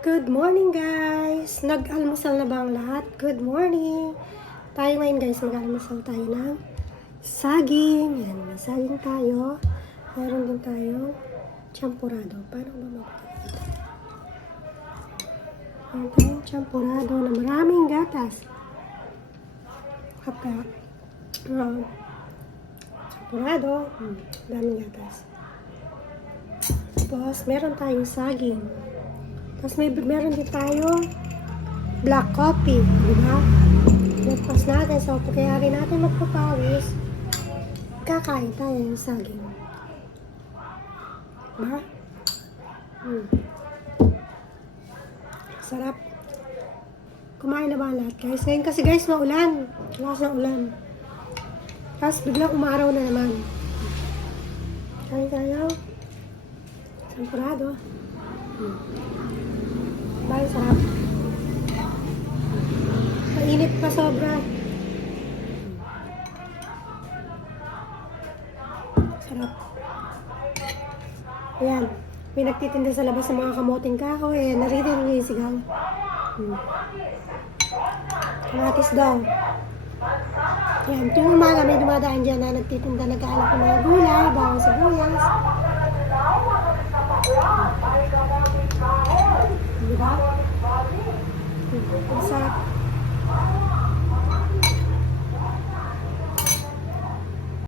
Good morning guys! Nag-almusal na ba ang lahat? Good morning! Tayo ngayon guys, mag-almusal tayo ng saging. Yan, may saging tayo. Meron din tayo champurado. Paano ba mag-ito? Meron tayong champurado na maraming gatas. Kapka champurado, daming gatas. Tapos, meron tayong saging. Tapos meron din tayo black coffee, di ba? Breakfast natin. So, kaya rin natin magpapawis, kakain tayo ng saging. Diba? Sarap. Kumain na ba lahat guys? Ngayon kasi guys, maulan. Lakas ng ulan. Tapos biglang umaraw na naman. Kain tayo. Sampurado. Bye, sarap. Mainit pa sobra. Sarap. Ayan. May nagtitinda sa labas ng mga kamoting kahoy. Ayan, naririnig niyo yung sigaw. Kamatis daw. Ayan, tuwing umaga may dumadaan dyan na nagtitinda, nag-aalok ng mga gulay, bawang sibuyas.